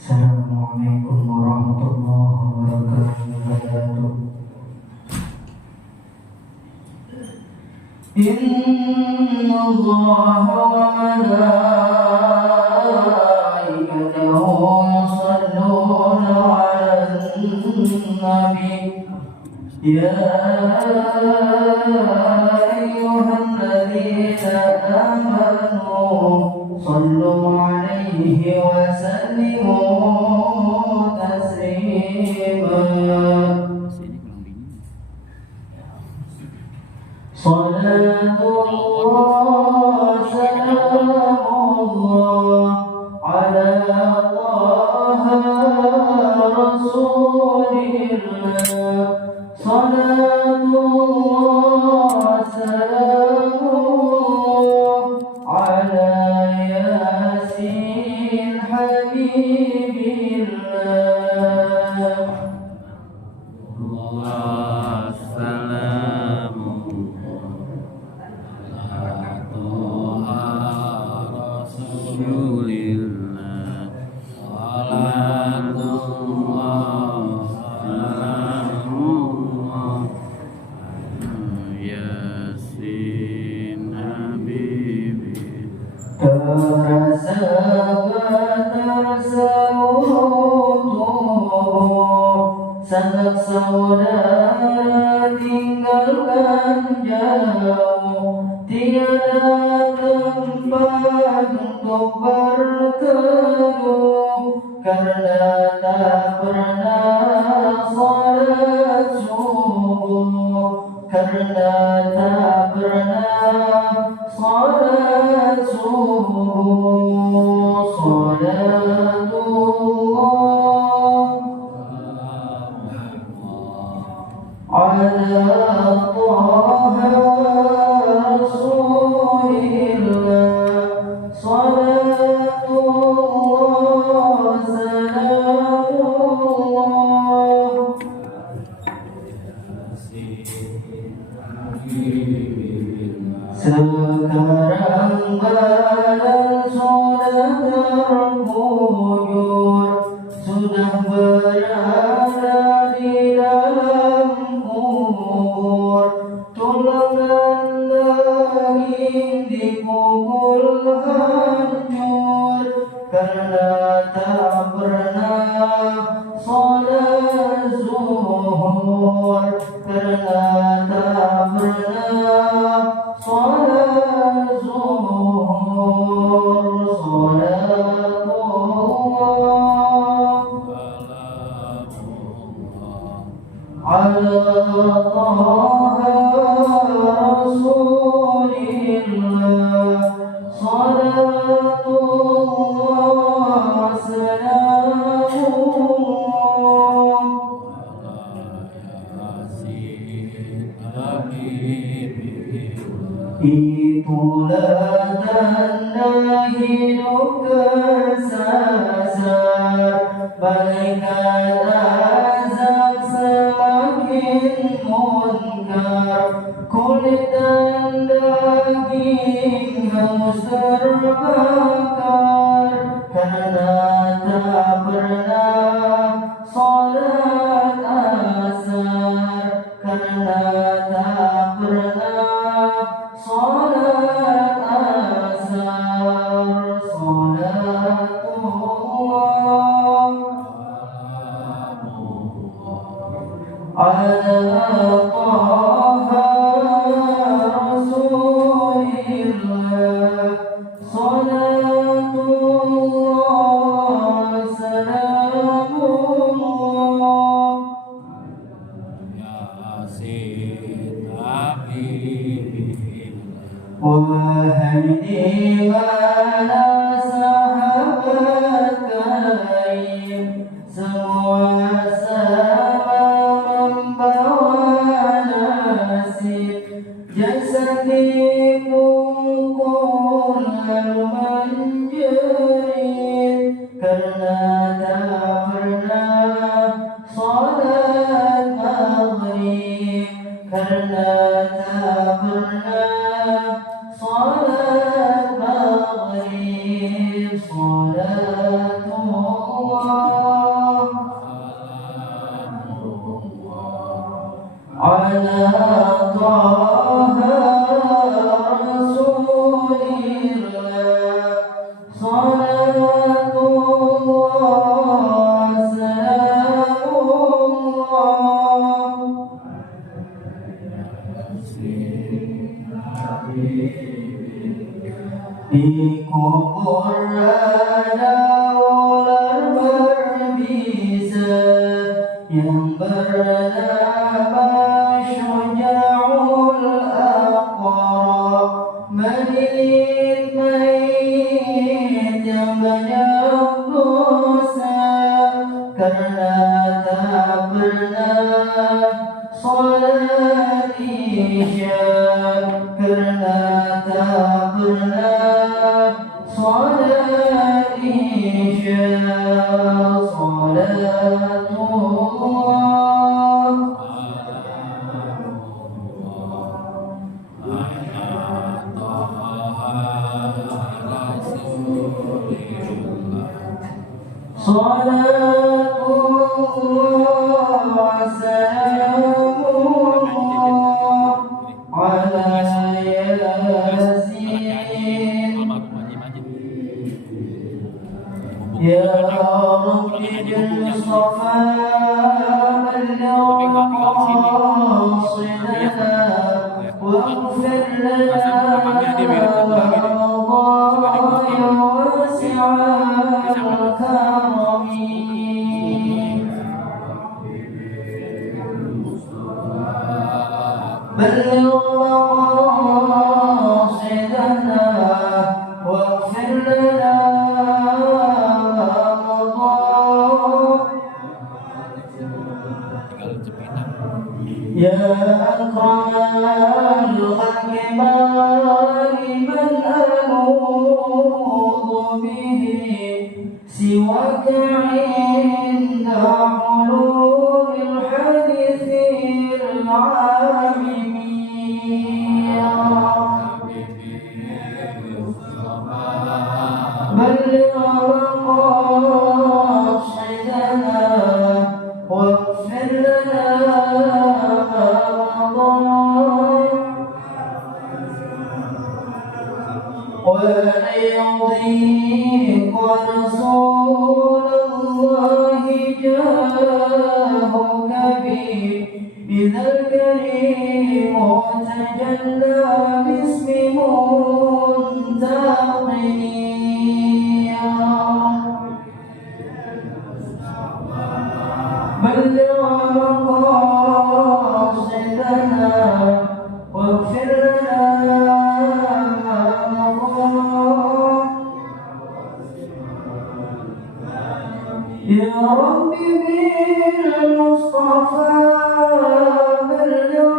Assalamualaikum warahmatullahi wabarakatuh. Inna Allaha wa malaikatahu yusalluna 'alan nabi. Ya ayyuhalladzina amanu sallu 'alaihi wa sallimu taslima. Salatullah salamullah ala taha rasulillah. Salatullah salamullah ala yasin habibillah. Sanak saudara tinggalkan jauh, tiada tempat untuk berteduh, karena tak pernah salat subuh, karena tak pernah salat subuh. Salatullah ala taha rasulillah. Salatullah salamullah. Sekarang badan sudah terkujur, sudah berada di dalam kubur, tulang dan daging dipukul hancur, karena tak pernah salat zuhur, karena tak pernah salat zuhur. Salatullah ala taha rasulillah. Salatullah salamullah. Itulah tanda hidup kesasar, malaikat azab semakin munkar, kulit dan daging hangus terbakar, karena tak pernah salat asar, karena tak pernah salat asar. Salatullah ala taha rasulillah. Salatullah salamullah. Wahai di mana sahabat karib, semua sama membawa nasib, jasad dipukul lalu menjerit, karena tak pernah salat maghrib, karena tak pernah طه رسول الله صلاة الله سلام الله di kubur ada ular berbisa yang bernama Syuja'ul Aqra, menit mayit yang banyak dosa karena tak pernah salat isya, karena tak pernah salat isya. Ya Rabbi bil Mustafa balligh maqasidana waghfir lana ya wasi'al karami. Balligh maqasidana waghfir lana ya akramal khalqi man aludhu bihi siwaka inda hululil hadithil amimi. Balligh maqasidana waghfir lana وَلِيُضِيقَ رَسُولَ اللَّهِ جَاهُكَ بِذَا الْكَرِيمِ وَتَجَلَّى بِاسْمِ مُنْتَقِمٍ. بَلِّغْ مَقَاصِدَنَا وَاغْفِرْ لَنا يا ربي بالمصطفى بلغ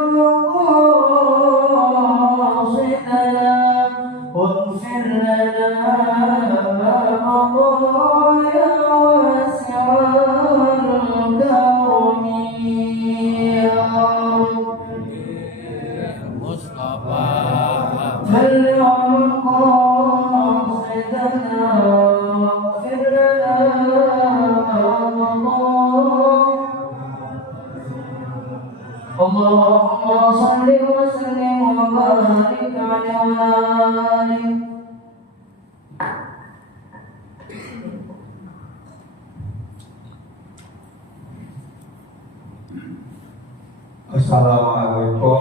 مقاصدنا واغفر لنا ما مضى يا واسع الكرم. يا مصطفى بلغ مقاصدنا واغفر لنا اللهم صل وسلم وبارك عليه. Assalamualaikum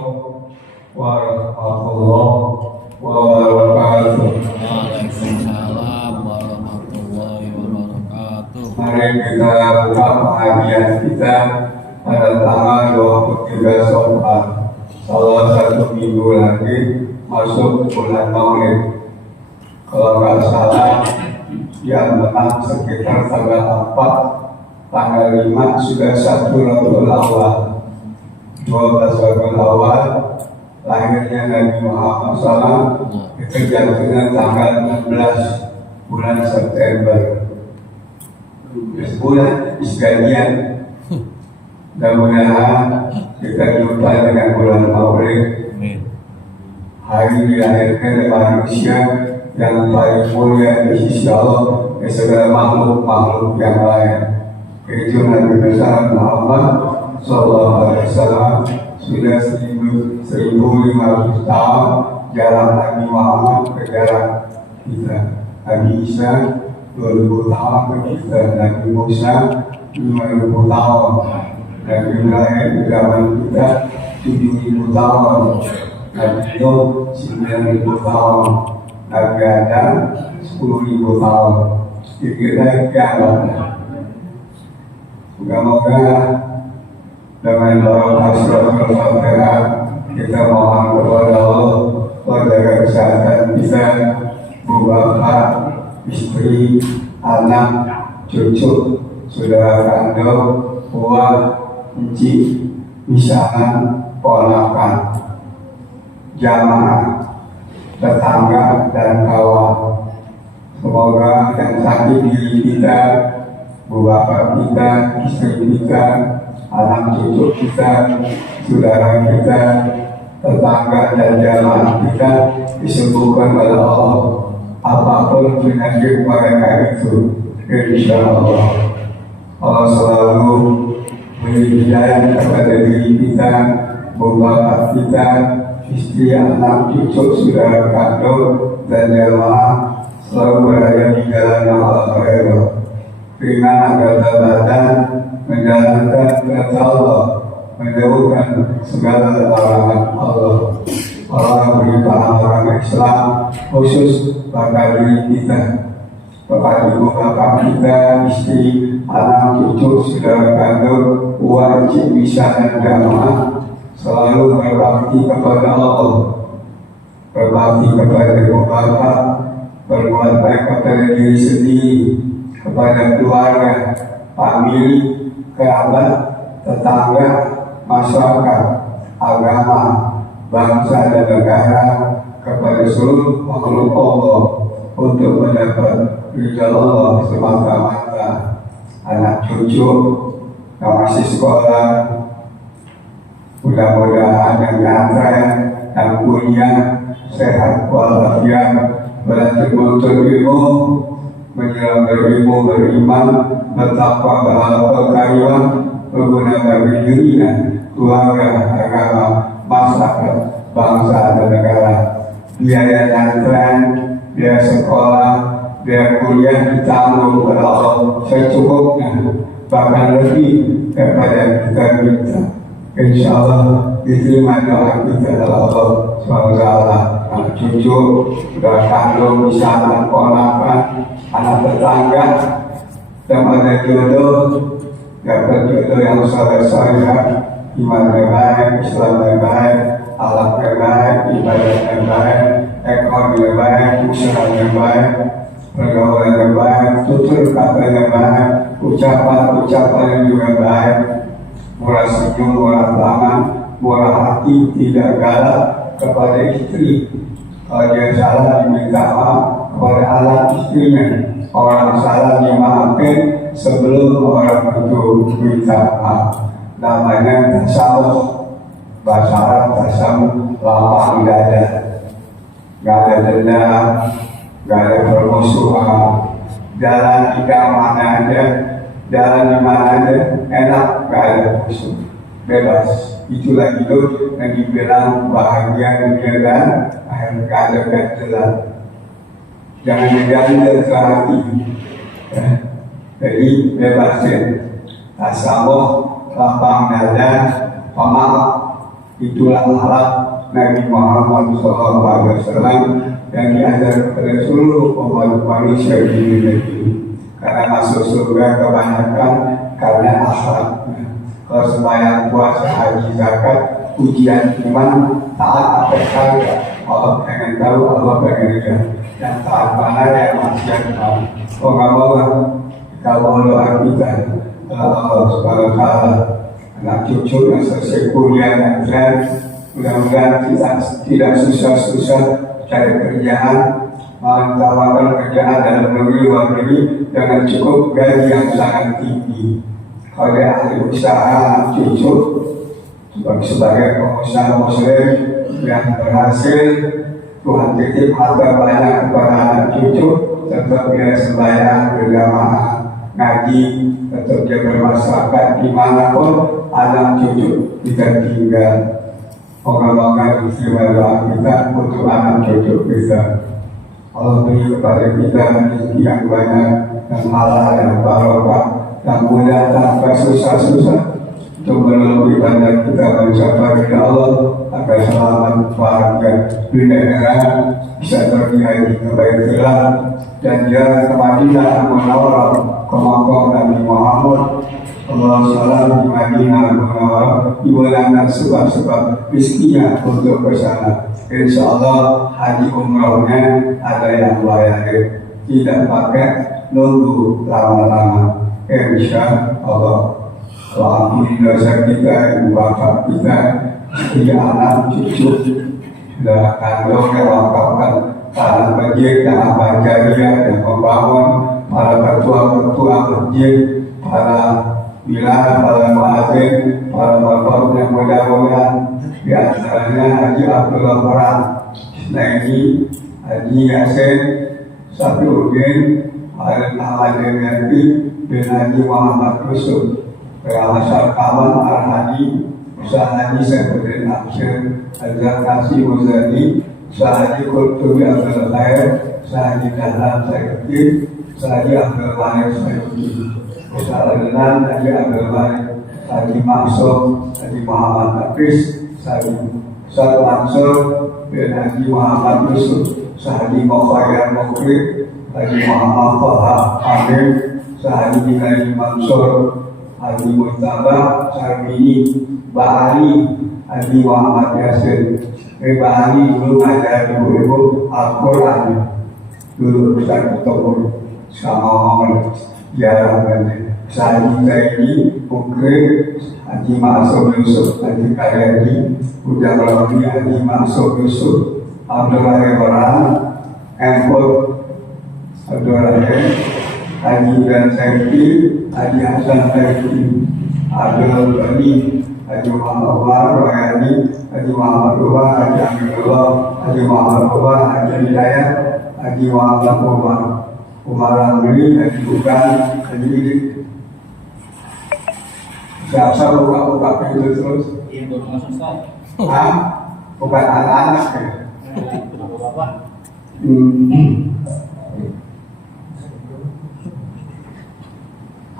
warahmatullahi wabarakatuh. Waalaikumsalam warahmatullahi wabarakatuh. Mari kita buka pengajian kita pada tanggal 23 Syawal. Salah satu minggu lagi masuk bulan Maulid. Kalau nggak salah, yang menang sekitar tanggal 4, tanggal 5 sudah 1 Rabiul Awal. 12 Rabiul Awal lahirnya Nabi Muhammad SAW, itu jatuhnya tanggal 16 bulan September. Bulan sekalian, mudah-mudahan kita jumpa dengan bulan Maulid, hari dilahirkan manusia yang paling mulia di sisi Allah dari segala makhluk-makhluk yang lain, yaitu Nabi besar Muhammad Sallallahu Alaihi Wasallam, sudah 1500 tahun jalan Nabi Muhammad ke jalan kita. Nabi Isa 2000 tahun ke kita, Nabi Musa 5000 tahun, Nabi Ibrahim di zaman kita 7000 tahun, Nabi Nuh 9000 tahun, Nabi Adam 10.000 tahun. Dikira kiamat. Moga-moga dengan doa Al-Fatihah kita mohon kepada Allah menjaga kesehatan kita, bapak, istri, anak, cucu, saudara kandung, uang, encik, misahan, ponakan, jamaah, tetangga dan kawan. Semoga yang sakit diri kita, bapak kita, istri kita, anak cucu kita, saudara kita, tetangga dan jamaah kita disembuhkan oleh Allah. Apapun penyakit mereka itu, insya Allah Allah selalu beri hidayah kepada diri kita, bapak kita, istri, anak, cucu, saudara kandung dan jamaah selalu berada di jalan yang Allah redha, dengan anggota badan menjalankan perintah Allah, menjauhkan segala larangan Allah. Allah beri orang Islam khusus pada diri kita, kepada ibu bapak kita, istri, anak, cucu, saudara kandung, wajib bisa dan jamaah selalu berbakti kepada Allah, berbakti kepada ibu bapak, berbuat baik kepada diri sendiri, kepada keluarga, famili, kerabat, tetangga, masyarakat, agama, bangsa dan negara, kepada seluruh makhluk Allah untuk mendapat ridha Allah semata-mata. Anak cucu yang masih sekolah, mudah-mudahan yang ngantai, yang kuliah, sehat walafiat, betul ilmu, menjelang berilmu, beriman, bertakwa, berhalal, berkaryaan, berguna bagi dirinya, keluarga, agama, masyarakat, bangsa dan negara. Biaya nyantren, biaya sekolah, biaya kuliah ditanggung oleh Allah secukupnya, bahkan lebih daripada yang kita minta. Insya Allah diterima doa kita oleh Allah SWT. Anak cucu, saudara kandung, misahan, ponakan, anak tetangga, teman jodoh, dapat jodoh yang soleh-soleh, iman yang baik, Islam yang baik, akhlak yang baik, ibadah yang baik, ekonomi yang baik, usaha yang baik, pergaulan yang baik, tutur kata yang baik, ucapan yang juga baik, murah senyum, murah tangan, murah hati, tidak galak kepada istri. Kalau dia salah diminta maaf kepada anak istrinya. Orang salah dimaafkan sebelum orang itu minta maaf. Namanya tasawuf. Bahasa Arab tasawuf, lapang dada. Gak ada dendam, gak ada permusuhan. Jalan di mana aja, jalan di mana aja, enak, gak ada musuh. Bebas. Itulah hidup yang dibilang bahagia dunia dan akhir keadaan. Jangan digandel ke hati. Jadi bebasin. Tasawuf, lapang dada, pemaaf. Itulah akhlak Nabi Muhammad SAW yang diajar kepada seluruh umat manusia di dunia ini. Karena masuk surga kebanyakan karena akhlaknya. Kalau sembahyang, puasa, haji, zakat, ujian iman, taat apa saja. Allah pengen tahu, Allah pengen lihat. Yang taat mana yang maksiat tahu. Moga-moga kalau doa kita, Allah Subhanahu Wa Taala, anak cucu yang selesai kuliah dan tren, mudah-mudahan kita tidak susah-susah cari kerjaan, menawarkan kerjaan dalam negeri luar negeri dengan cukup gaji yang sangat tinggi. Kalau dia ahli usaha cucu sebagai pengusaha muslim yang berhasil, Tuhan titip harta banyak kepada anak cucu, tetap dia sembahyang berjamaah, ngaji, tetap dia bermasyarakat dimanapun anak cucu kita tinggal. Moga-moga istimewa doa kita untuk anak cucu kita. Allah beri kepada kita rezeki yang banyak, yang halal, yang barokah, yang mudah tanpa susah-susah, untuk melalui bandar kita mencapai kepada Allah agar selamat bahagia dunia akhirat, bisa pergi haji ke Baitullah dan jalan ke Madinah Munawwarah ke makam Nabi Muhammad. Allah salam di Madinah Munawwarah dimudahkan sebab-sebab rezekinya untuk ke sana. Insyaallah haji umrahnya ada yang layak, tidak pakai nunggu lama-lama. Insyaallah. Alhamdulillah kita, ibu bapak kita, tiga anak cucu, sudah kandung yang wakafkan tanah masjid, tanah banjariah dan membangun para ketua-ketua masjid, para wilayah, para muadzin, para bapak yang mudah-mudahan di antaranya Haji Abdullah Moran, Naini, Haji Yasin, Safiuddin, Ahmad Yati, bin Haji Muhammad Yusuf, Hasan Kamal Al-Hadi, Usaha Haji Saifuddin Absyir, Azhar Kasih Muzadi, Usaha Haji Qurtubi Abdul Khair, Usaha Haji Dahlan Saifuddin, Usaha Haji Abdul Malik Saifuddin, Usaha Lenan Haji Abdul Malik, Haji Maksum, Haji Muhammad Hafiz, Haji Ustaz Mansur bin Haji Muhammad Yusuf, Usaha Haji Mukhayar Mukri, Haji Muhammad Taha Amir, Usaha Haji Haji Mansur, Haji Mustafa Sarbini, Bahari, Haji Muhammad Yasin. Bahari dulu ngajar ibu-ibu Al-Quran, dulu bisa ketemu sama orang jarang banget. Haji Zaidi, Bukri, Haji Maksum Yusuf, Haji Karyadi, udah melalui Haji Maksum Yusuf, Abdul Rahim Orang, Empot, Abdul Rahim, Haji Dan Saidi, Haji Hasan Saidi, Abdul Ghani, Haji Muhammad Umar, Royani, Haji Muhammad Umar, Haji Amirullah, Haji Muhammad Umar, Haji Hidayat, Haji Muhammad Umar Amri, Haji Bukan, Haji Idik. Siapa buka-buka pintu terus? Hah? Bukan anak-anak ya?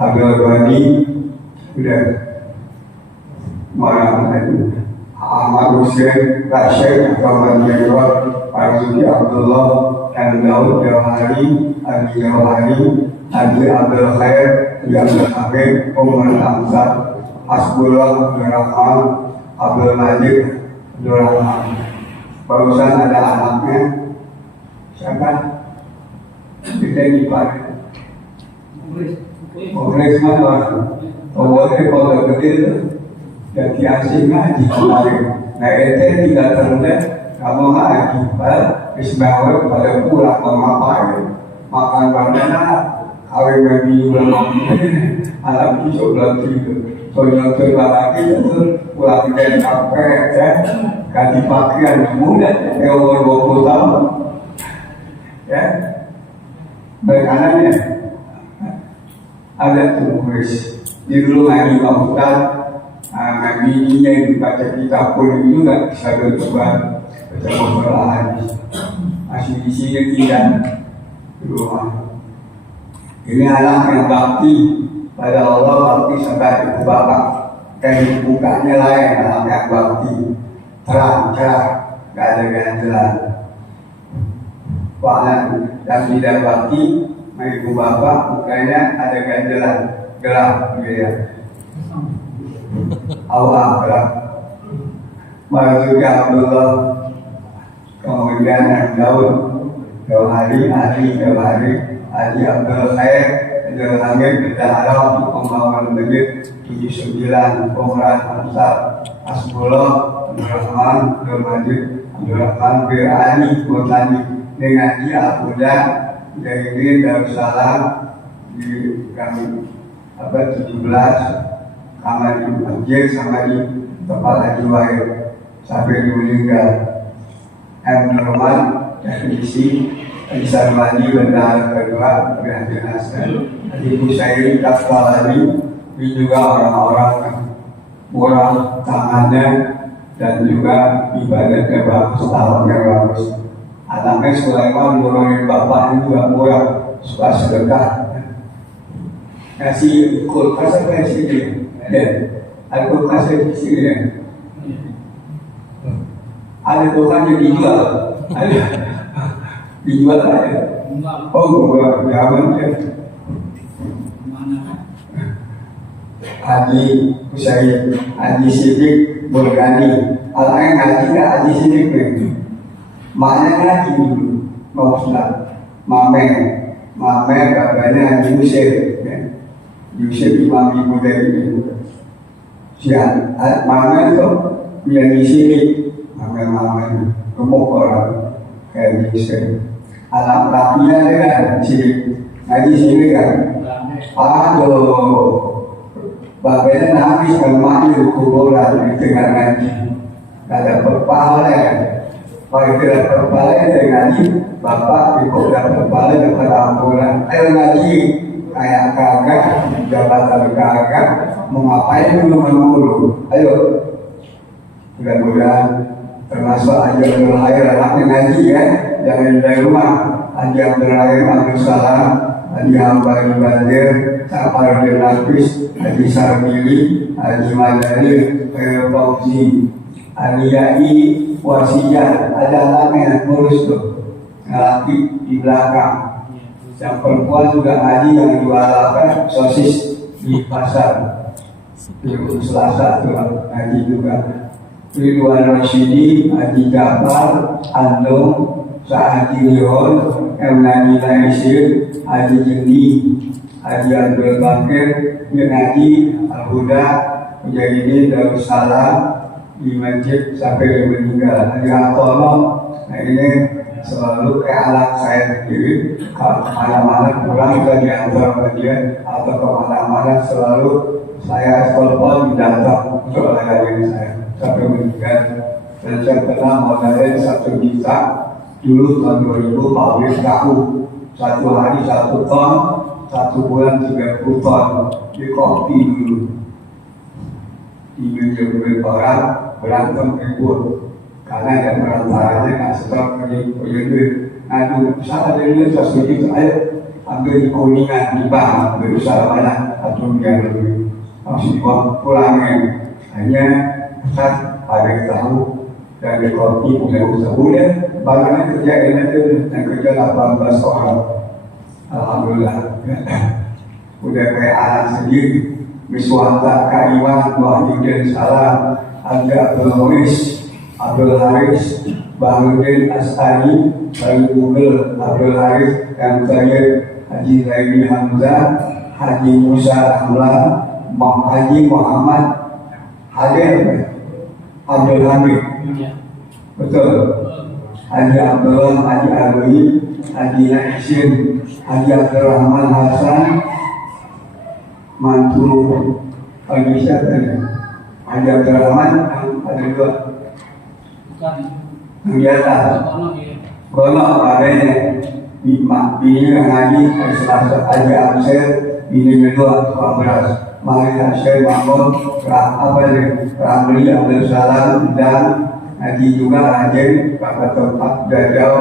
Abdul Ghani udah mana itu Ahmad Hussein Rashid Ahmad Mirwat Arzuki Abdullah dan Daud Jawahari Adi Jawahari Adi Abdul Khair Abdul Hamid Umar Hamzah Hasbullah Abdul Rahman Abdul Majid Abdul Rahman. Barusan ada anaknya siapa? Kita dipakai Kongresman baru, pokoknya kalau gede itu jadi asing ngaji kemarin. Nah itu tidak terlihat kamu ngaji, Ismail pada pulang memakai makan banana, kawin babi belum, anak cucu belum tidur. Soalnya lagi itu pulang dari kafe, ganti pakaian muda, umur 20 tahun, ya, berkanannya. Ada tulis di dulu ngaji Al-Quran, ngaji yang dibaca kitab pun juga bisa berubah baca beberapa hadis masih di sini tidak di rumah. Ini anak yang bakti pada Allah, bakti sampai ibu bapak dan bukanya lain, anak yang bakti terang cerah, gak ada ganjelan. Anak yang tidak bakti ibu bapak mukanya ada ganjelan, gelap gitu ya. Allah gelap. Juga Abdullah, kemudian yang Daud, Jawahari, Haji Abdul Khair, Abdul Hamid, kita harap untuk pembangunan masjid 79, Umrah Ansar, Asbullah, Abdul Rahman, Abdul Majid, Abdul Rahman, Birani, Botani, dengan Al-Huda, dari Darussalam di kami 17 kamar di masjid sama di tempat Haji Wahid sampai meninggal. Normal definisi Haji Sarmadi bendahara kedua jenazah, Haji Busairi Kafalani, ini juga orang-orang murah tangannya dan juga ibadahnya bagus, tahunnya bagus. Anaknya Sulaiman nurunin bapaknya juga murah, suka sedekah. Kasih kulkas apa di sini? Ada kulkas di sini ya. Ada kulkas yang dijual, ada dijual aja. Oh, gua jangan ya. Haji Usaid, Haji Sidik Burgani, al-ain haji nggak Haji Sidik nih. Maknanya ngaji dulu, maksudnya Mamer katanya Haji Yusuf, Yusuf Imam Ibu dari itu. Sian, Mamer itu dia di sini, Mamer gemuk orang kayak Yusuf. Alam rapinya kan Sidik, Haji Sidik kan. Aduh, bagaimana habis bermakna kuburan di tengah ngaji, ada berpahala. Kalau tidak berpahala dari ngaji, bapak ikut dapat berpahala dapat ampunan. Ayo ngaji, kayak kagak, jabatan kagak, mau ngapain dulu. Ayo, mudah-mudahan termasuk aja berlahir anaknya ngaji ya, jangan dari rumah. Aja berlahir Abdul Salam, Haji Hambali Bandir, Sapar Lapis, Haji Sarmili, Haji Madani, Fauzi, Haji Yai, Wasiyah, ada anaknya ngurus tuh, ngelaki di belakang. Yang perempuan juga haji yang jual apa, sosis di pasar. Minggu Selasa tuh haji juga. Ridwan Rasyidi, Haji Jafar, Andung, Haji Lihon, Emnani Naisir, Haji Jendi, Haji Abdul Bakir, Haji Al-Huda, Mujahidin Darussalam di masjid sampai dia meninggal. Haji Al-Tono, nah ini selalu kayak anak saya sendiri. Kalau kemana-mana pulang kita diantar ke dia, atau kemana-mana selalu saya telepon didatang untuk oleh saya sampai meninggal. Dan saya pernah modalnya 1 juta. Dulu tahun 2000 pabrik tahu 1 hari 1 ton, 1 bulan 30 ton di kopi dulu. Di meja orang berantem ribut karena ada perantaranya nggak setor punya duit. Aduh, saat ada duit 1 juta, ayo ambil di Kuningan, di bank, berusaha mana atau biar lebih harus dibuang pulangin. Hanya saat pabrik tahu dan di kopi punya usaha boleh. Barangnya kerja itu yang kerja 18 orang. Alhamdulillah. Udah kayak anak sendiri. Miswata Kaiwan Wahyudin Salam, Aga Abdul Haris, Bahrudin As'ani, Bayu Google Abdul Haris, yang terakhir Haji Zaini Hamzah, Haji Musa Hamlah, Haji Muhammad Hadir Abdul Hamid. Betul. Haji Abdullah, Haji Alwi, Haji Naisin, Haji Abdurrahman Hasan, mantu Haji siapa ya? Haji Abdurrahman, ada 2. Yang di atas. Golok adanya. Bini yang Haji, Haji Amsir, bini kedua, tukang beras. Mari Hasyir Mahmud, Ramli Abdul Salam, dan Haji juga Haji Pak Tempat Dajjal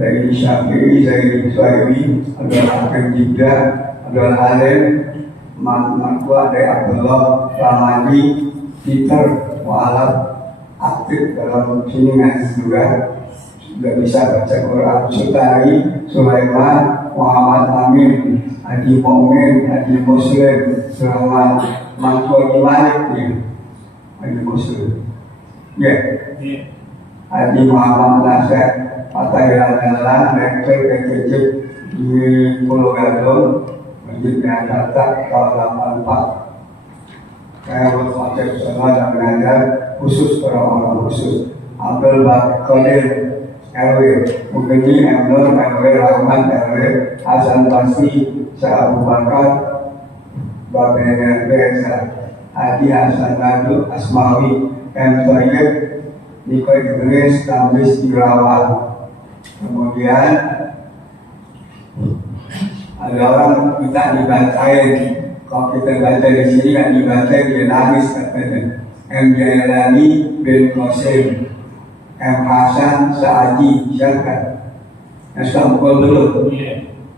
dari Syafi'i, dari Suhaimi, Abdul Hakim Jibda, Abdul Halim, Mantua dari Abdullah Ramadi, Peter Mu'alaf aktif dalam sini ngaji juga, sudah bisa baca Quran. Sutari, Sulaiman, Muhammad Amin, Haji Mu'min, Haji Muslim, Sulaiman, Mantua Malik, Haji Muslim. Ya, Haji Muhammad Nasir, Patayran Jalan, rektor kecil di Pulau Gadung, Masjid Jakarta tahun 84. Saya berkonsep semua dan mengajar khusus orang-orang khusus. Abdul Qadir RW, Mugeni Emnur RW, Rahman RW, Hasan Basri, Syah Abu Bakar, Bapak Haji Hasan Nadu Asmawi, M. Tayyib, Niko Idris, Tambis Irawan. Kemudian Ada orang minta dibacain, kalau kita baca di sini nggak dibacain dia nangis katanya. M. Jailani bin Qasim, M. Hasan Sa'adi, siapa? Estambul dulu.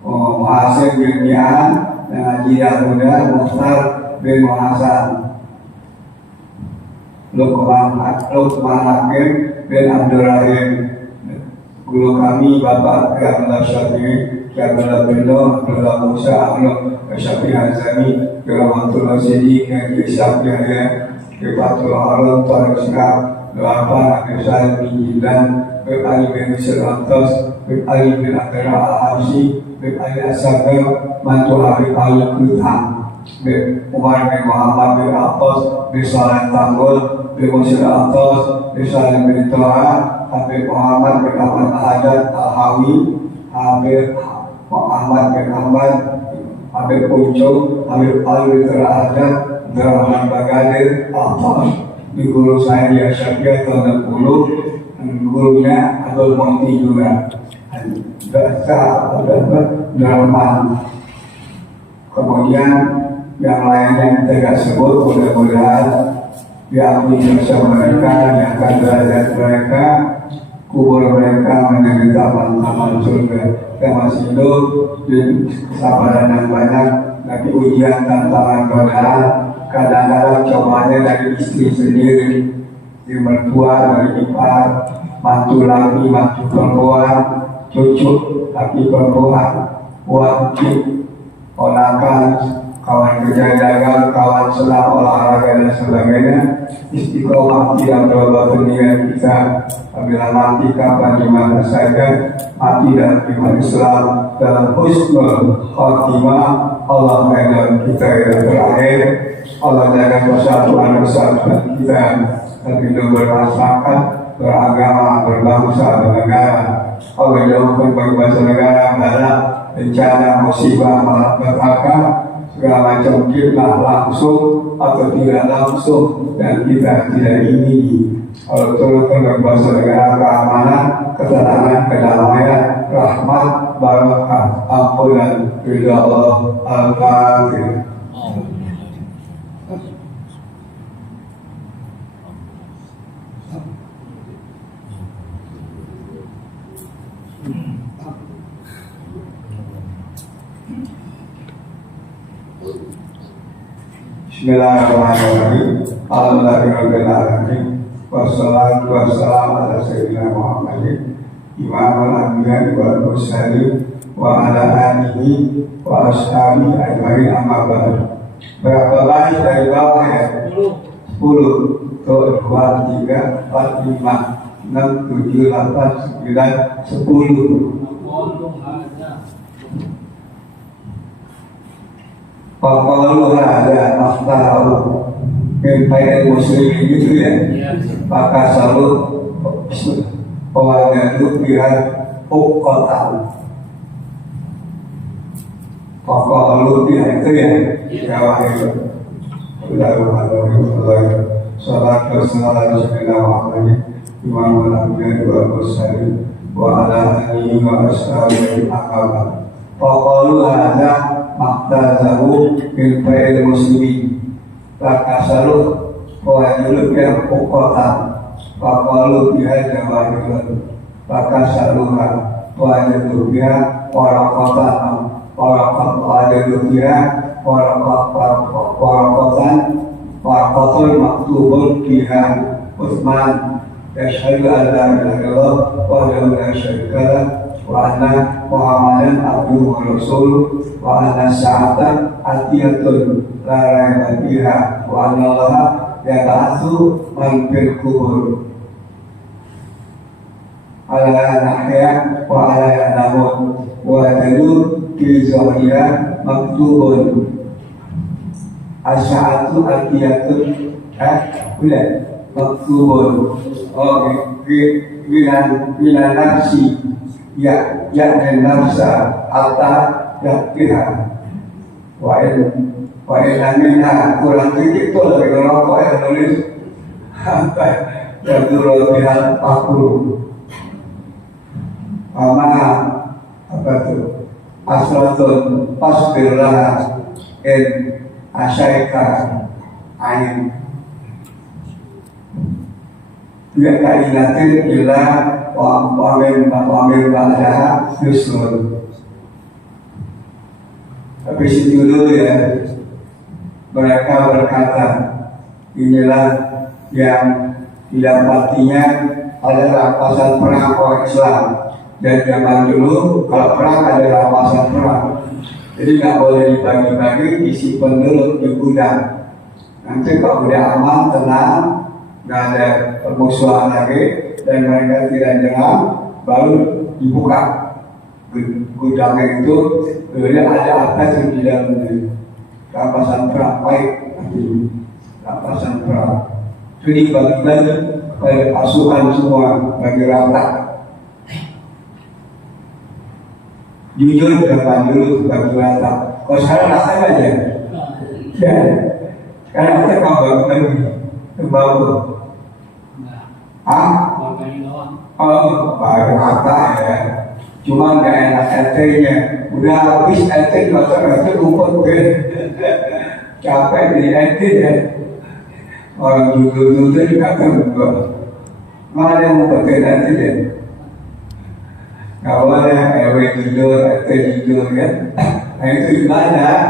Oh, Muhasim bin Mi'an, Haji Yahuda, Muhtar bin Muhasan, Lukman Hakim bin Abdurrahim. Guru kami Bapak Abdullah Syafi'i, Abdullah Bendo, Abdullah Musa, Abdullah Syafi'i Hazami, Rahmatullah Siddiq, Syafi'i, Fatul Alam, Tarik Syekh, Doapan, Akhirsan bin Jidan, Ali bin Sirlantos, Ali bin Akhira Al-Habsi, Ali Asagir, Mantu Habib Al-Quthan, Umar bin Muhammad bin Abbas, bin Salah Tanggul, bin Musyid Abbas, bin Salim bin Toha, Habib Muhammad bin Ahmad Al-Hajat Al-Hawi, Habib Muhammad bin Ahmad, Habib Pucuk, Habib Al-Witra Al-Hajat, Rahman Bagadir, Al-Fas, di guru saya di Asyafiah tahun 60, gurunya Abdul Monti juga. Bahasa Rahman. Kemudian yang lainnya kita tidak sebut, mudah-mudahan diakui bersama mereka, diangkat derajat mereka, kubur mereka menjadi taman-taman surga. Kita masih hidup di kesabaran yang banyak, tapi ujian tantangan godaan, kadang-kadang cobaannya dari istri sendiri, di mertua, dari ipar, mantu laki, mantu perempuan, cucu laki perempuan, wajib, ponakan, kawan kerja dagang, kawan selam, olahraga dan sebagainya. Istiqomah tidak berubah dunia kita. Apabila mati kapan di mana saja, mati dalam iman Islam, dalam husnul khatimah, Allah mengenal kita yang terakhir. Allah jaga persatuan kita, tapi bermasyarakat, beragama, berbangsa, bernegara. Allah jauhkan bagi bangsa negara dari bencana, musibah, malapetaka, segala macam fitnah langsung atau tidak langsung, dan kita tidak ingini. Allah turunkan bagi bangsa negara keamanan, ketenangan, kedamaian, rahmat, barakah, ampunan, ridha Allah. Al-Fatihah. Bismillahirrahmanirrahim. Alhamdulillahirrahmanirrahim. Wassalatu wassalamu ala sayyidina Muhammadin imamul anbiya wal mursalin wa ala alihi wa ashabihi ajma'in, amma ba'd. Berapa baris dari bawah ya? 10. 2, 3, 4, 5, 6, 7, 8, 9, 10. Pakalu ada aftahu minta muslim gitu ya. Maka selalu pawagadu pihak ukkotan. Pakalu pihak itu ya. Jawab itu. Bismillahirrahmanirrahim. Salatu wassalamu ala imamul anbiya wal mursalin wa ala alihi wa ashabihi aqaba. Pakalu ada maktazahu min fa'il muslimin, lakasaluh wajuluk yang ukotan, fakalu biha jawahirun, lakasaluha wajuluk biha warakotan, wajuluk biha warakotan, warakotan maktubun biha Uthman yashhadu an la ilaha illallah wahdahu la syarika lah wa anna Muhammadan abduhu wa rasuluh wa anna sa'atan atiyatun la raiba fiha wa anna Allah yab'atsu man fil qubur ala nahya wa ala namun wa talu fi zahira maktubun asya'atu atiyatun udah maktubun bilan nafsi ya dan nafsa atta yakira wa minha kurang sedikit itu lebih ngerokok yang nulis apa yang turun pihak pakuru apa tuh asratun fasbirlah in asyaika ain ya kainatin illa wa min ba'daha yusrun. Habis itu dulu ya, mereka berkata, inilah yang didapatinya ada rampasan perang orang Islam. Dan zaman dulu kalau perang ada rampasan perang, jadi nggak boleh dibagi-bagi, disimpan dulu di gudang. Nanti kalau udah aman, tenang, nggak ada permusuhan lagi dan mereka tidak nyerang, baru dibuka gudangnya itu. Kemudian ada apa yang di dalamnya, rampasan perang, baik rampasan perang itu dibagi-bagi kepada pasukan semua, bagi rata. Jujur depan dulu bagi rata. Kalau sekarang rasain aja ya, karena kita mau bagi-bagi kebawah baru rata ya. Cuma nggak enak RT-nya, udah habis RT rata-rata rumput capek di RT ya. Orang judul-judul juga terbuka, mana yang mau pakai RT ya? Kalau ada RW judul, RT judul ya, nah itu ibadah.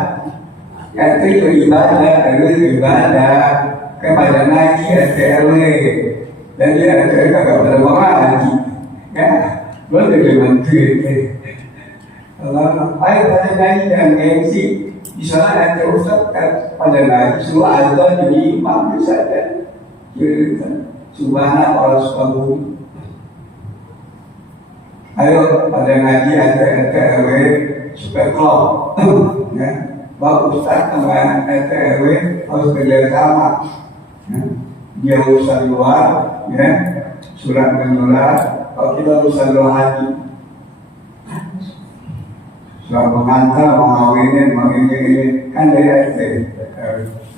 RT itu ibadah, RW itu ibadah. Kepada ngaji RT RW, dan dia RT kagak pada mau ngaji, ya. Belum jadi menteri. Kalau ayo pada ngaji dan gengsi, di sana ada ustaz pada ngaji suruh azan jadi imam bisa kan? Jadi subhanallah orang suka bumi. Ayo pada ngaji ada RW supaya klop, ya. Bapak ustaz sama RW harus kerjasama. Ya. Dia urusan luar, ya, surat menular. Kalau kita urusan rohani, surat mengantar, mengawinin, ini kan dari RT.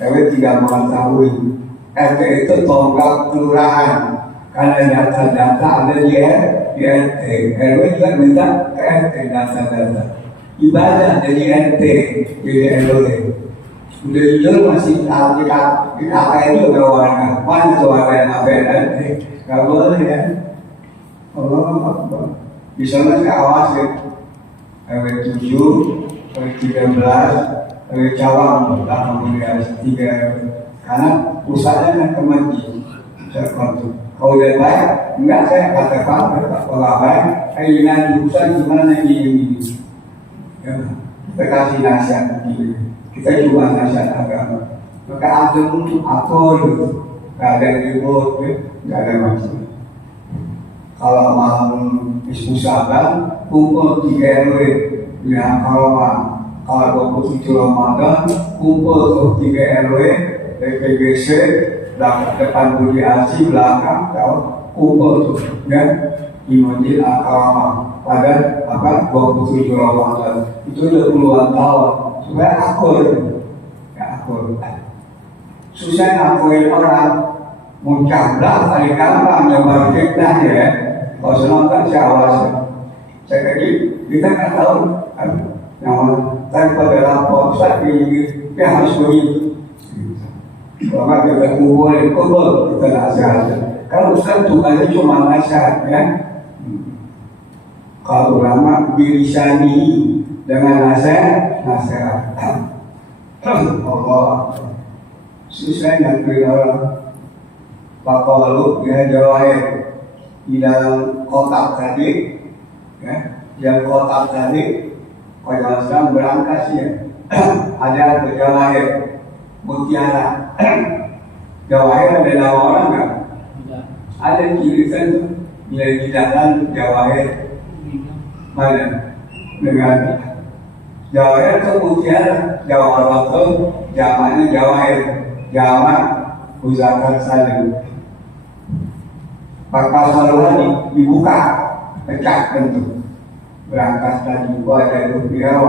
RW tidak mengetahui. RT itu tonggak kelurahan, karena data-data ada di RT. RW juga minta ke RT data-data. Ibadah dari RT, dari RW. Udah jujur masih di kakak itu ada warga. Mana tuh warga yang apa RT? Gak boleh ya. Allah di sana saya awasi RW 7, RW 13, RW Cawang, kemudian 3 karena pusatnya kan kementerian saya kontur. Kalau udah baik, enggak saya katakan kalau baik, keinginan di pusat gimana ini? Ya, kita kasih nasihat kita juga nasihat agama. Maka ada untuk akor, nggak ada ribut, nggak ada macam. Kalau malam Ismu Saban kumpul 3 RW ya, kalau 27 Ramadan kumpul tuh 3 RW PPGC depan Budi Asi belakang kalau kumpul tuh ya di Masjid Al-Karamah pada 27 Ramadan itu udah puluhan tahun supaya akur ya, akur susah ngakuin orang muncablah paling gampang nyoba fitnah ya. Kalau senang kan saya awasi. Saya kaki kita kan tahu yang tanpa dalam pusat ini dia harus begitu. Kalau kita kumpul kita nasihat. Kalau Ustaz tugasnya cuma nasihat ya. Kalau ulama bilisani dengan nasihat. Allah susah ngakuin orang. Pakalu ya jawahir di dalam kotak tadi, ya, yang kotak tadi, kalau sedang berangkas ya, ada jawahir mutiara. Jawahir ada nama orang nggak? Ada tulisan tuh, di dalam jawahir mana? Dengan jawahir itu mutiara, jawahir itu zamannya jawahir, zaman uzakan saling. Bakal saluran dibuka, pecah tentu. Berangkas tadi ada rupiah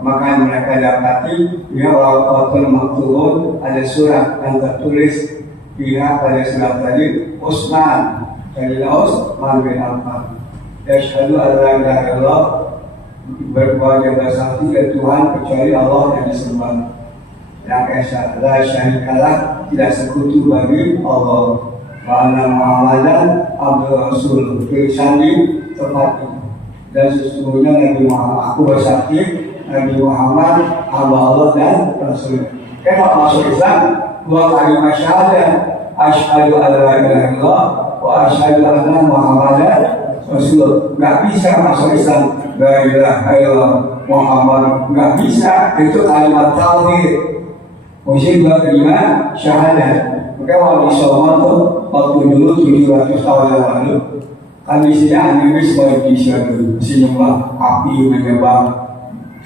makan mereka dapati dia walaupun maktubun ada surat yang tertulis pihak pada surat tadi Utsman dari Laos bin Affan. Yashhadu an la ilaha illallah berwajib sakti ke Tuhan kecuali Allah yang disembah. Yang esa la syarikalah, tidak sekutu bagi Allah. Wa anna Muhammadan abdul rasul, tulisan di tempat itu. Dan sesungguhnya Nabi Muhammad, aku bersaksi Nabi Muhammad hamba Allah dan Rasul. Kenapa masuk Islam? Dua kalimat syahadat, asyhadu an la ilaha illallah wa asyhadu anna Muhammadan Rasul. Nggak bisa masuk Islam la ilaha illallah Muhammad, nggak bisa. Itu kalimat tauhid. Mesti dua kalimat syahadat. Maka wali songo tuh waktu dulu 700 tahun yang lalu kan isinya anime sebagai dulu, menyembah api, menyembah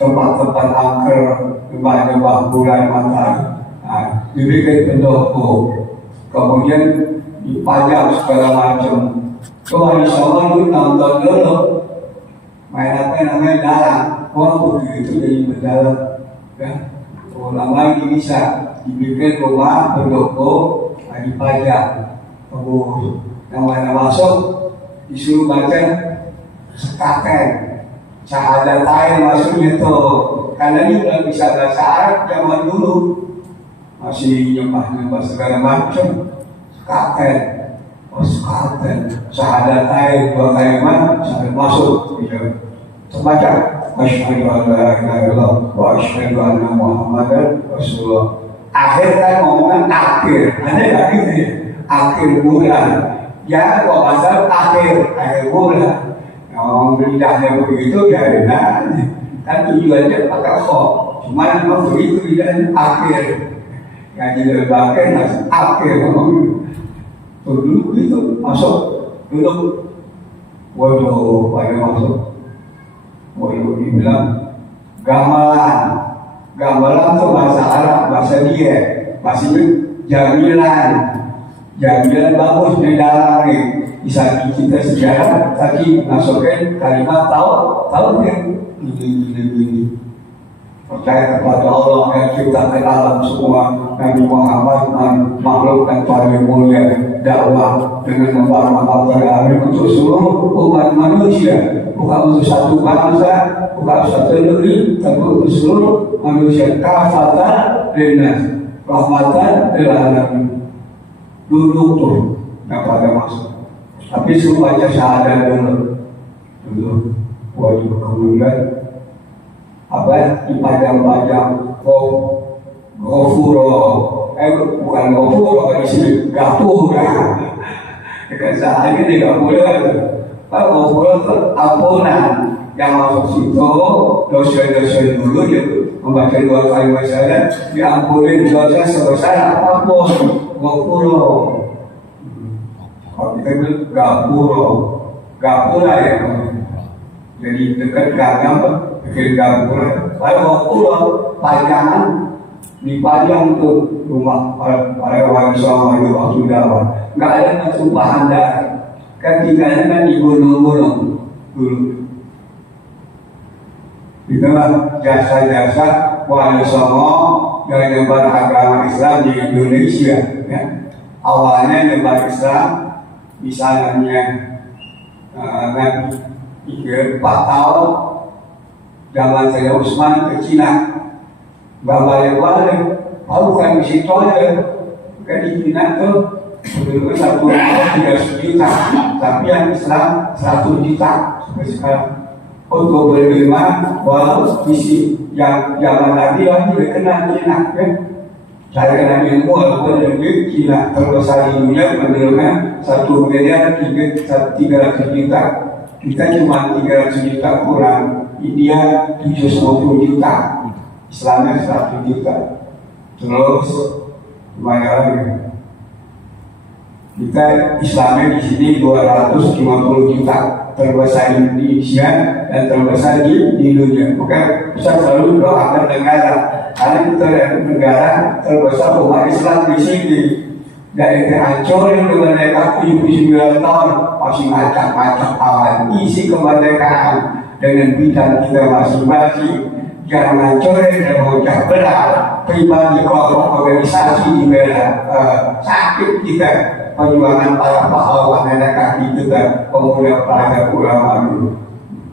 tempat-tempat angker, menyembah bulan matahari. Nah, dibikin pendopo, kemudian dipajang segala macam. Kalau di sana itu nonton dulu, main apa namanya dalang, begitu jadi berdalang. Ya, orang lagi bisa dibikin rumah pendopo, dipajang. Yang mana masuk disuruh baca sekaten syahadatain maksudnya tuh, karena ini udah bisa bahasa Arab zaman dulu, masih nyembah segala macam. Sekaten syahadatain dua kalimat sampai masuk gitu. Terbaca asyhadu an la ilaha illallah wa asyhadu anna Muhammadan Rasulullah. Akhir kan ngomongan akhir, ada nggak gitu ya? Akhir bulan. Ya, kalau pasal akhir bulan, ngomong lidahnya begitu ya enak. Kan tujuannya pakai kok, cuman memang begitu lidahnya akhir. Yang dilebakan masih akhir ngomong. Dulu itu masuk, duduk, waduh, pada masuk, waduh dibilang gamelan itu bahasa Arab, bahasa dia, bahasa jamilan. Jamilan bagus di dalam nih, bisa kita sejarah tadi masukin kalimat tahu ini percaya kepada Allah yang ciptakan alam semua, Nabi Muhammad makhluk yang paling mulia, dakwah dengan membawa kabar untuk seluruh umat manusia, bukan untuk satu bangsa, bukan satu negeri, tapi untuk seluruh manusia. Kafatan linnas, rahmatan lil alamin. Duduk tuh, nggak pada masuk. Tapi suruh baca syahadat dulu. Waduh, kemudian apa? Dipajang-pajang gofuro. Bukan gofuro di sini, gapura. Dekat saat ini gapura. Kalau gofuro itu ampunan. Yang masuk situ dosa-dosa dulu ya, membaca dua kalimat syahadat diampuni dosa sebesar apapun. Gapura. Kalau kita bilang gapura ya. Jadi dekat ganggang bikin gapura. Lalu gapura pajangan dipajang tuh rumah para orang sama itu waktu dakwah. Nggak ada tumpahan darah. Ketiganya kan di gunung-gunung dulu. Itulah jasa-jasa wali songo yang nyebar agama Islam di Indonesia. Ya. Awalnya nyebar Islam, misalnya Nabi 4 tahun zaman saya Utsman ke Cina, nggak balik-balik, bukan di situ aja, bukan di Cina tuh sebelumnya 1 tahun 3 juta, tapi yang Islam 100 juta sampai sekarang. Untuk berlima, walau visi yang zaman Nabi lagi berkenan Cina, kan? Saya kena ilmu atau lebih Cina terbesar di dunia menerima 1 miliar 300 juta. Kita cuma 300 juta kurang. India 750 juta, Islamnya 100 juta. Terus lumayan lagi. Kita Islamnya di sini 250 juta. Terbesar di Indonesia dan terbesar di dunia. Maka kita selalu doakan negara, karena kita negara terbesar umat Islam di sini. Dan itu hancurin dengan mereka 79 tahun masih ngacak-ngacak awan isi kemerdekaan dengan bidang kita masing-masing. Jangan hancurin dan mengucap benar pribadi kelompok organisasi di sakit kita. Perjuangan para pahlawan nenek kaki kita, pemuda para ulama dulu.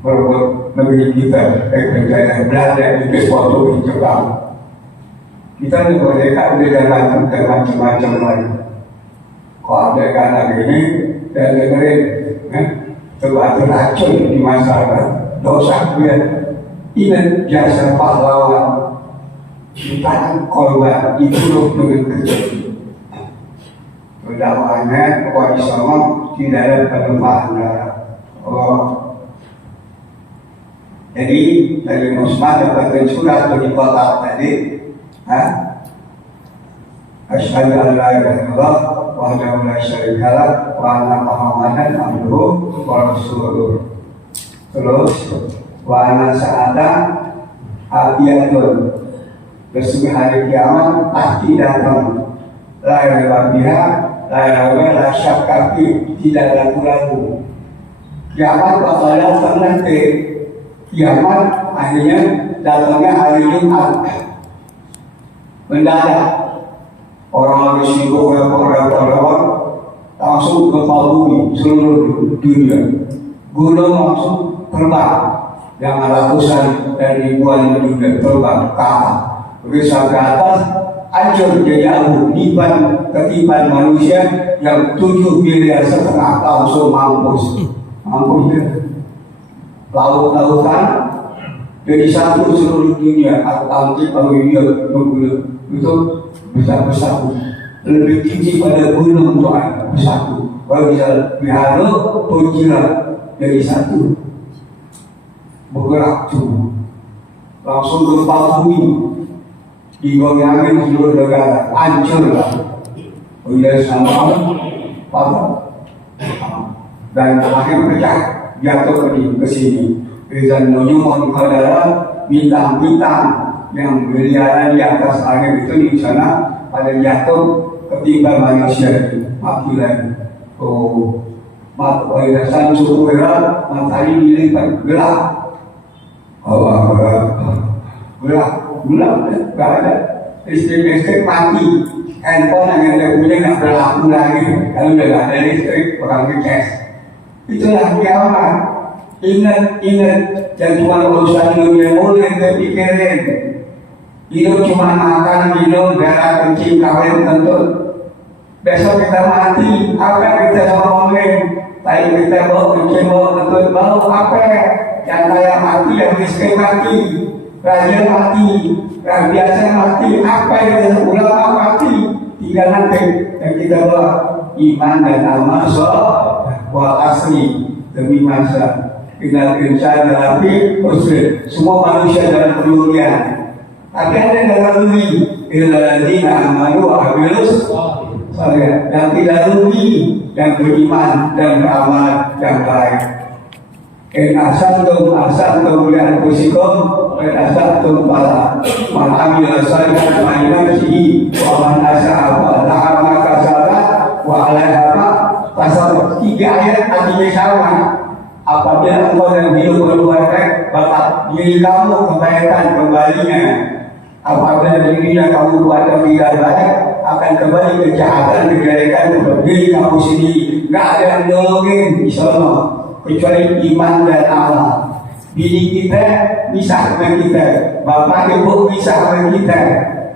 merebut negeri kita dari Belanda itu suatu di Jepang. Kita mereka dengan macam-macam lagi. Kalau ada anak ini dan dengerin, coba racun di masyarakat, dosa dia. Ingat jasa pahlawan, kita korban dibunuh dengan kejam. Berdakwahnya kepada Islam tidak ada penumpahan darah. Jadi dari Usman dapatkan surat di kotak tadi, Asyhadu an la ilaha illallah wahdahu la syarika lah wa anna Muhammadan abduhu wa rasuluh. Terus wa anna sa'ata atiyatun. Besok hari kiamat pasti datang. La ilaha biha, la ilaha la syakka fi, tidak ragu-ragu. Kiamat bakal datang nanti. Kiamat akhirnya datangnya hari Jumat. Mendadak. Orang habis sibuk orang langsung ke bumi seluruh dunia. Gunung langsung terbang. Yang ratusan dan ribuan dunia terbang ke atas. Berisah ke atas, hancur jadi abu. Ketiban manusia yang 7,5 miliar langsung mampus. Mampus ya. Laut-lautan jadi satu seluruh dunia. Atlantik, Australia, itu besar-besar, lebih tinggi pada gunung Tuhan bersatu. Kalau bisa diharu, punjilah jadi satu, bergerak tubuh, langsung gempa bumi, digoyangin seluruh negara, hancurlah. Udah sama apa? Dan akhir pecah, jatuh ke sini. Dan menyumbang kepada bintang-bintang yang berliaran di atas langit itu di sana pada jatuh ketimpa manusia mati lagi. Mata suku gelap, matahari dilipat gelap. Gelap, nggak ada. Listrik mati. Handphone yang ada punya nggak berlaku lagi. Kalau udah nggak ada listrik, orang ngecas. Itulah kiamat. Ingat, dan cuma urusan dunia mulai kepikirin. Hidup cuma makan, minum, darah, kencing, kawin, kentut. Besok kita mati, apa kita ngomongin? Tadi kita bawa kencing, bawa kentut, bawa apa? Yang kaya mati, yang miskin mati, raja mati, yang biasa mati, apa yang ulama mati? Tinggal nanti yang kita bawa iman dan amal wal asli demi masa. Ingat insan tapi semua manusia dalam kemuliaan. Tapi ada yang rugi, illadzina amanu wa amilus salih. Yang tidak rugi, yang beriman dan beramal yang baik. In asantum li anfusikum wa in asantum fala man amila salihan fa linafsihi wa man asa'a fa laha ma kasabat wa 'alaiha ma kasabat. 3 ayat artinya sama. Apabila engkau yang hidup berbuat baik, bakat diri kamu kebaikan kembalinya. Apabila dirinya kamu buat yang tidak baik, akan kembali kejahatan kejelekan kepada diri kamu sendiri. Gak ada yang nolongin, insyaallah, kecuali iman dan amal. Bini kita bisa dengan kita, bapak ibu bisa dengan kita,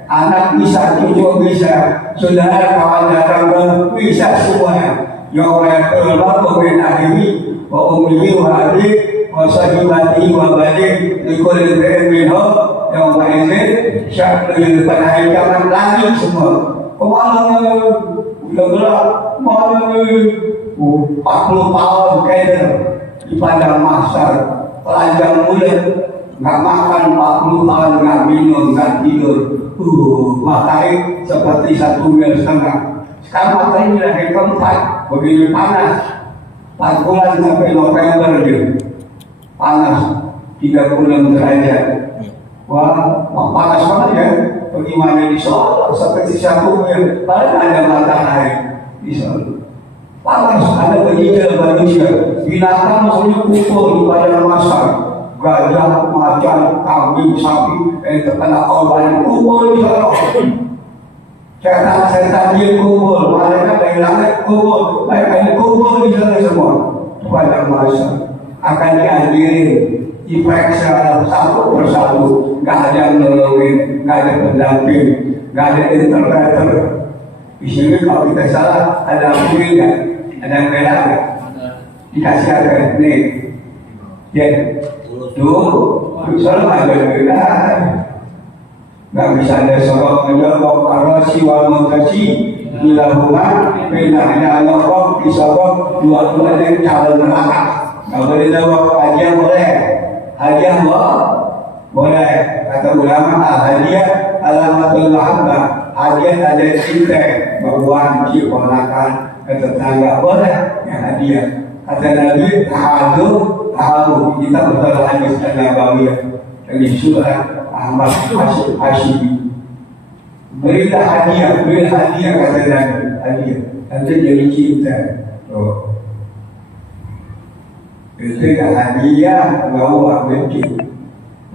anak bisa, cucu bisa, saudara kawan datang bisa semuanya. Yang berlaku dengan akhiri wa ummihi wa abi wa sahibati wa bani likul imrin minhum yang ma'izin syakul panahai kaman lagi semua. Kemana gelap, mana 40 tahun keder di padang mahsyar, telanjang mulut, nggak makan 40 tahun, nggak minum, nggak tidur. Matahari seperti 1,5 mil. Sekarang matahari lagi keempat, begini panas. 4 bulan sampai November gitu. Panas 36 derajat. Wah, panas banget ya. Bagaimana di Solo seperti 1 mil, paling ada matahari di Solo. Panas, ada begitu manusia. Binatang maksudnya kumpul di padang mahsyar. Gajah, macan, kambing, sapi, terkena korban kumpul di Solo. Setan jin kumpul, malaikat dari langit kumpul, baik kumpul di sana semua. Padang mahsyar. akan dihadirin, diperiksa satu persatu, nggak ada yang nolongin, nggak ada pendamping, nggak ada interpreter. Di sini kalau kita salah ada ambilnya, ada yang beda nggak? Dikasih ada nih, ya, tuh, salah ada beda. Nggak bisa ada sorok menyerok karasi wal mutasi ilahumah benarnya Allah disorok dua-duanya calon neraka. Nggak boleh jawab hadiah boleh, hadiah boleh. Kata ulama hadiah alamatul mahabbah, hadiah ada cinta, bawahan ponakan ke tetangga boleh yang hadiah. Kata Nabi tahadu kita betul hadis Nabawiyah dari surah Ahmad Hashimi. Berilah hadiah kata Nabi, hadiah nanti jadi cinta. Oh. Ketika hadiah bawa benci,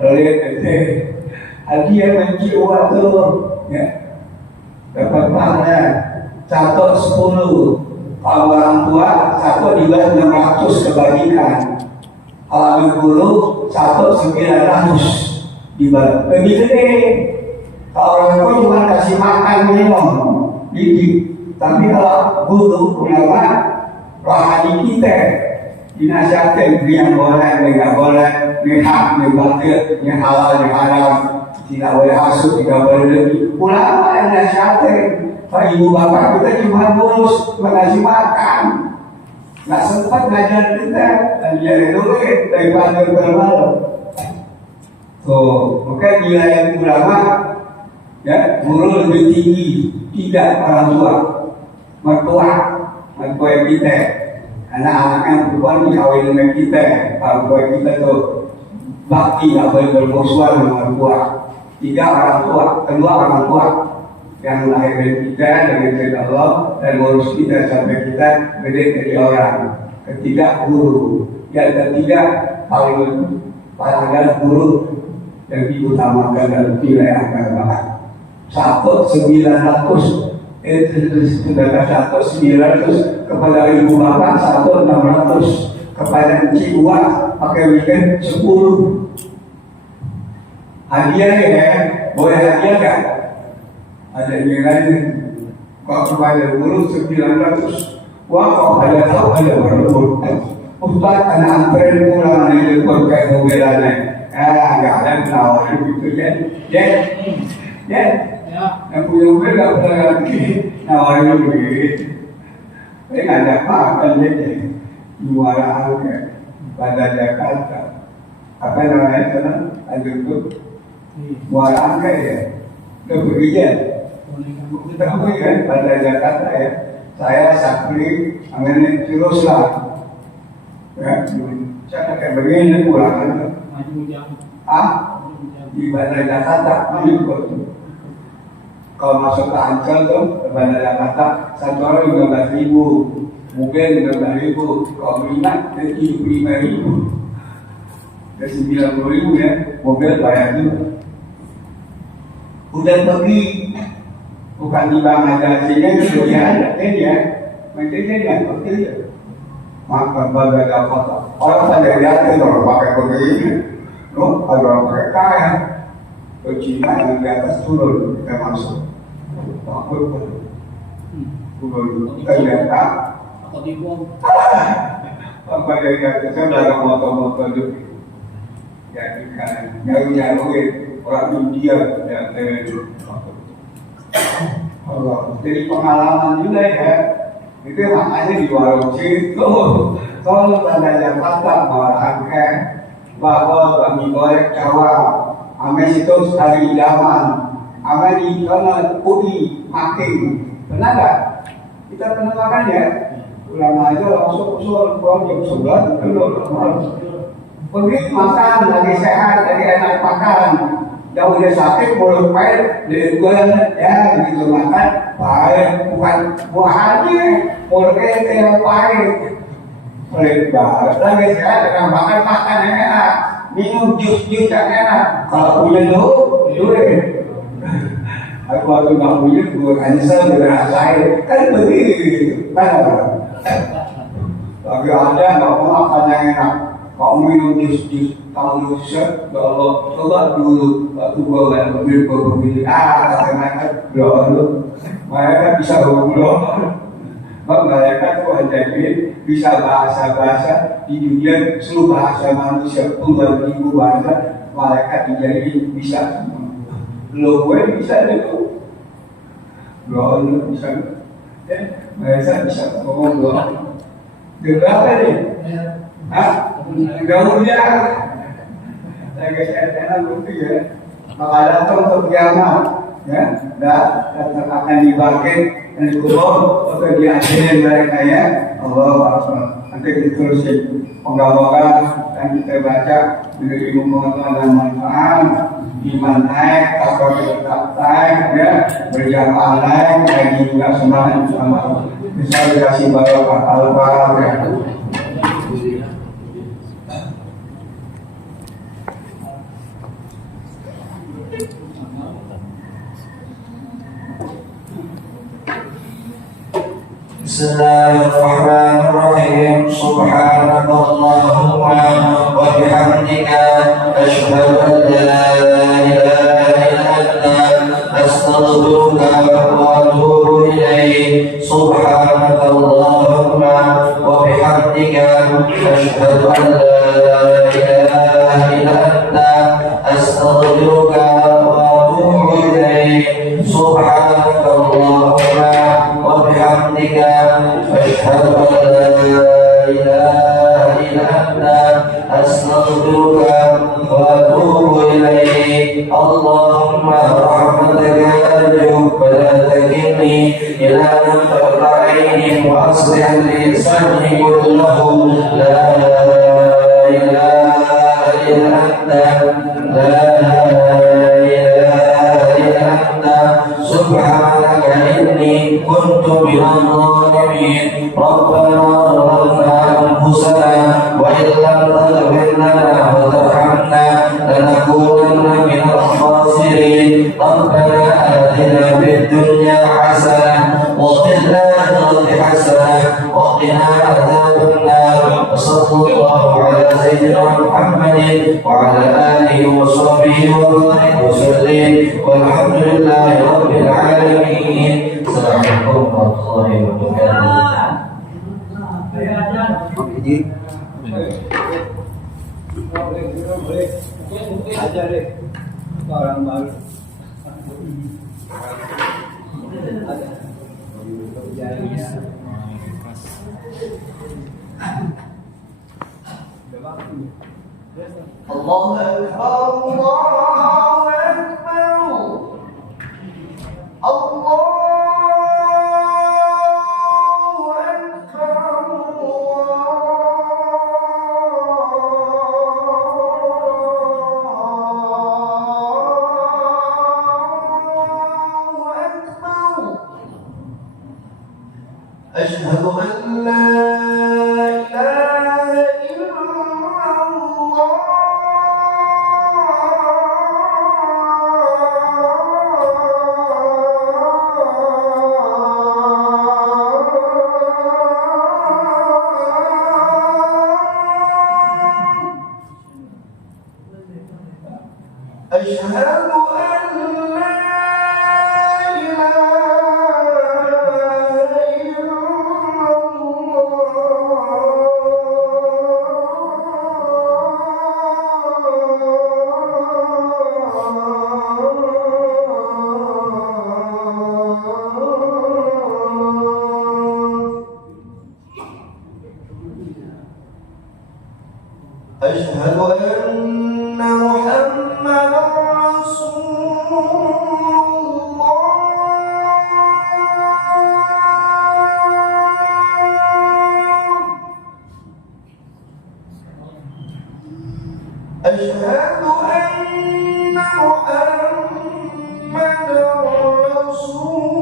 oleh hadiah benci waktu ya dapat pahala 110. Kalau orang tua 1 dibuat 600 kebagikan. Kalau guru 1 900 dibuat lebih gede. Kalau orang tua cuma kasih makan minum didik, tapi kalau guru ulama rohani kita dinasihatin yang boleh, yang boleh, yang hak, yang batil, yang halal, yang haram, tidak boleh hasut, tidak boleh lebih. Ulama yang nasihatin, Pak Ibu Bapak kita cuma ngurus mengasih makan, nggak sempat ngajar kita, dan dia duit daripada bermalu. So, maka nilai ulama, ya guru lebih tinggi, tidak orang tua, mertua kita. Anak-anak yang perempuan dikawin dengan kita, orang tua kita tuh bakti, nggak boleh bermusuhan dengan orang tua. 3 orang tua, kedua orang tua yang melahirkan kita dengan cerita Allah dan ngurus kita sampai kita gede jadi orang. Ketiga guru, yang ketiga paling adalah guru yang diutamakan dalam wilayah agama. 1.900 sedangkan 1.900 kepada ibu bapak, 1.600 kepada encik uang pakai weekend 10. Hadiah ya, boleh hadiah kan? Ada nilainya. Kalau kepada guru 900, wah kalau ada tahu ada berlebur. Ustaz anak antren pulang dari lekor kayak mobilannya. Nggak ada penawaran gitu ya. Yang punya mobil nggak pernah lagi nawarin begitu. Tapi nggak ada apa-apa aja. Jualan pada Jakarta. Apa namanya sana? Ada itu jualan ya. Udah begitu. Kita kan pada Jakarta ya. Saya Sakri, angin terus lah. Ya, saya kayak begini pulang. Di Bandar Jakarta, kalau masuk ke Ancol tuh ke Bandar Jakarta, satu orang 15.000, mungkin 15.000, kalau minat dari 75.000, dari 90.000 ya, mobil bayar juga. Udah pergi, bukan di bank aja sini, dia ada ya, macam dia seperti itu. Maka Bandar Jakarta, orang pada lihat orang pakai begini. Loh, ada orang pakai kaya ke Cina yang di atas turun, kita masuk takut turun, kita lihat apa dari atas saya ada motor-motor itu jadi kan nyaru-nyaruin orang India yang jadi pengalaman juga ya. Itu makanya di warung situ kalau ada Jakarta malahan bahwa bagi goreng Jawa, ame situ hari idaman, ame di sana UI makin, benar nggak? Kita pernah makan ya, ulama aja langsung usul jam 11 keluar. Begitu makan lagi sehat, lagi enak makan, jauh dia sakit mulut pahit, dia ya begitu makan pahit, bukan buah hati, mulutnya yang pahit. Oleh banget lagi sehat dengan makan yang enak, minum jus yang enak. Kalau punya duit, aku waktu nggak punya gue cancel ngerasain kan begitu. Tapi ada nggak mau makan yang enak, mau minum jus tahu set, ya Allah, coba dulu waktu gua nggak begini, kata mereka, ya Allah, mereka bisa ngobrol, mereka tuh aja bisa bahasa di dunia seluruh bahasa manusia pun dan ibu bahasa mereka dijadi bisa, lo gue bisa itu, ya Allah bisa, mereka bisa ngomong doa, berapa nih? Enggak mudah. Saya kesehatan itu ya. Maka datang untuk kiamat, ya, dan akan dibangkit dan dikubur atau diakhiri mereka ya. Allah Akbar. Nanti ditulisin moga-moga yang kita baca menjadi pengetahuan dan manfaat. Iman naik, takwa tetap naik, ya, berjamaah naik, lagi juga semangat insyaAllah. Bisa dikasih barokah al-Fatihah. Bismillahirrahmanirrahim. Subhanakallahumma wa bihamdika asyhadu an la ilaha illa anta astaghfiruka wa atubu ilaik. Subhanakallahumma wa bihamdika asyhadu an la ilaha illa anta astaghfiruka wa atubu ilaik. Subhanakallahumma wa bihamdika أشهد أن لا إله إلا أنت أستغفرك وأتوب إليك. اللهم رحمتك أرجو فلا تكلني إلى نفسي عيني وأصلح لي شأني كله. لا إله إلا أنت لا إله إلا أنت سبحانك إني كنت من الظالمين. ربنا ظلمنا أنفسنا وإن لم تغفر لنا وترحمنا لنكونن من الخاسرين. ربنا آتنا في الدنيا حسنة وفي الآخرة حسنة وقنا عذاب النار. وصلى الله على سيدنا محمد وعلى آله وصحبه وبارك وسلم والحمد لله رب العالمين. السلام عليكم ورحمة الله وبركاته. Ajar deh orang baru. Allahu Akbar, Allahu Akbar, Allahu أشهد أن لا إله إلا الله. أشهد أن لا أشهد أن محمدا رسول الله. أشهد أن محمدا رسول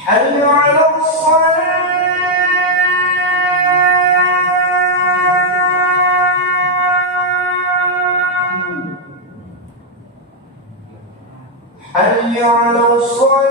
حي حي على الصلاة حي على الصلاة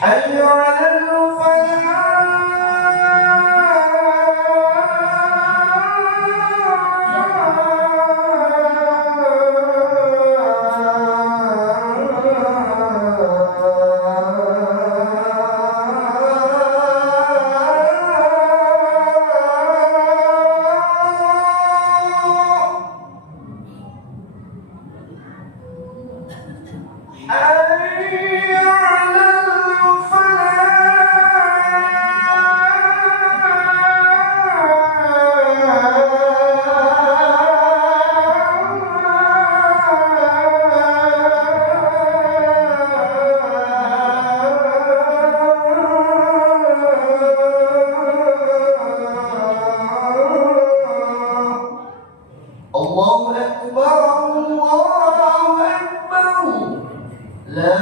حي على الله أكبر الله أكبر لا